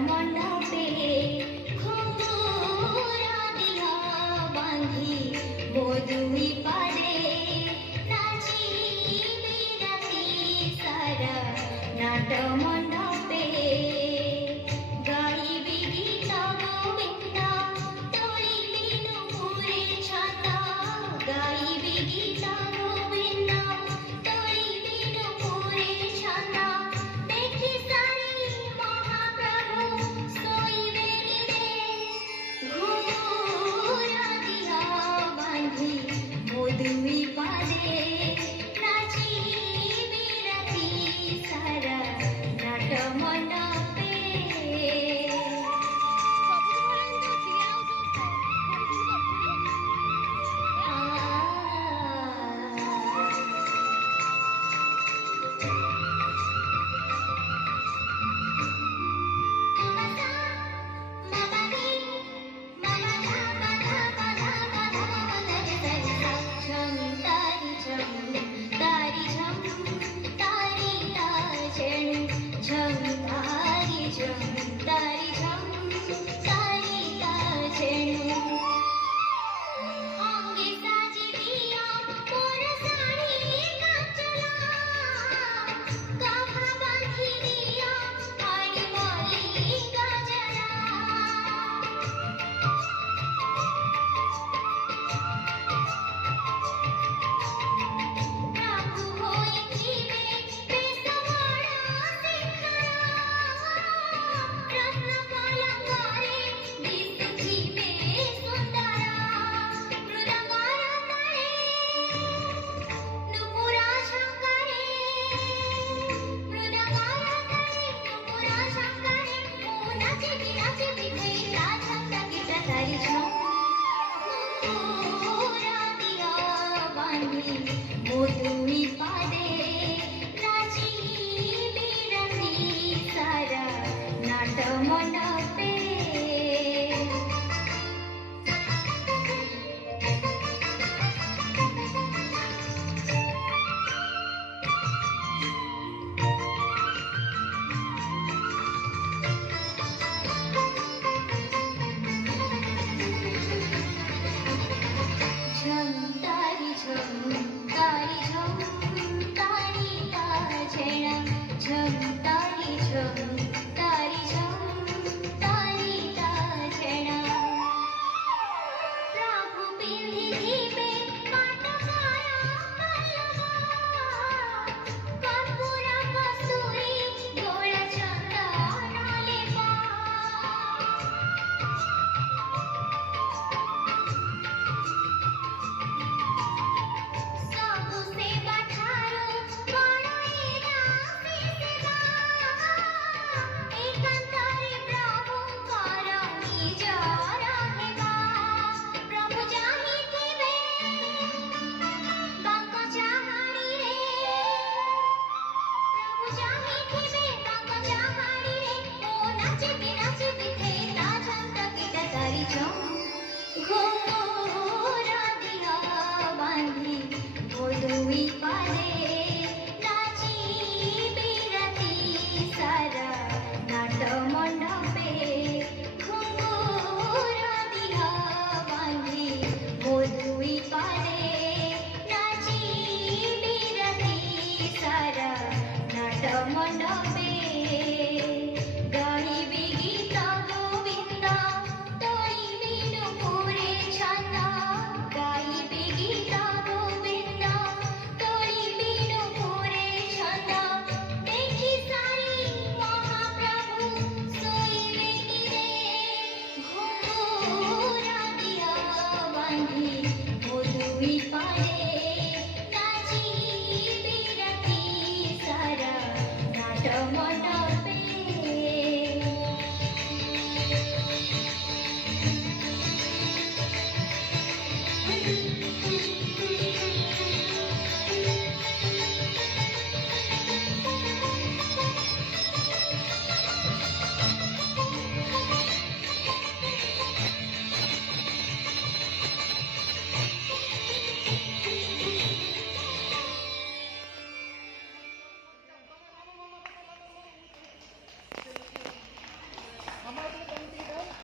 মণ্ডপে ঘুঙুরা দিহা বাঁধি বধুই পারে নাচিবি রাতি সারা নাট মণ্ডপে গাইবি গীত গোবিন্দ তোলিবি নুপুরে ছাতা গাইবি গীত গোবিন্দ তোলিবি নুপুরে ছাতা দেখি সারি মহাপ্রভু শোইবে নিরে ঘুঙুরা দিহা বাঁধি বধুই পারে নাচিবি রাতি সারা নাট মণ্ডপে বধুই পারে নাচিবি রাতি সারা নাট মণ্ডপে ঝম তারি ঝম তারি ঝম তারি তা ছেড়া ঝম তারি ঝম তারি ঝম তারি তা ছেড়া প্রভু পিন্ধিবে পাটকারা পল্লবা কর্পূর কস্তুরী গোল চন্দন লেপা Jump.